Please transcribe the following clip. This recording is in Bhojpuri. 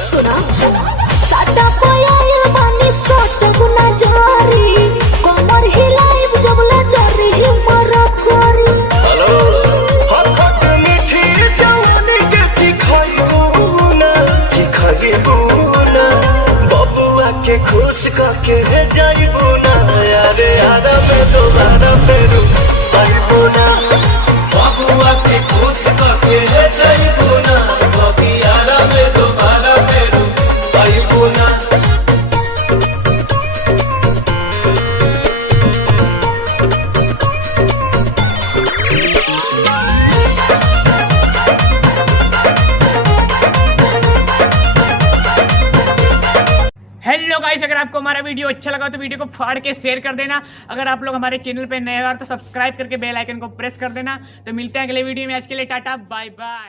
सुना साटा पायल बानी सोट गुना जारी कमर हिलाइब जबले जारी हिमर कोरी हेलो हखट मीठी जवानी के चिखाई बुना बबुआ के खुश करके जाइबू ना यारे आरा में दोबारा फेरू आइबू ना बबुआ के खुश करके जाइबू ना बबी आरा में दोबारा फेरू आइबू ना। हेलो गाइस, अगर आपको हमारा वीडियो अच्छा लगा तो वीडियो को फाड़ के शेयर कर देना। अगर आप लोग हमारे चैनल पे नए हो तो सब्सक्राइब करके बेल आइकन को प्रेस कर देना। तो मिलते हैं अगले वीडियो में। आज के लिए टाटा बाय बाय।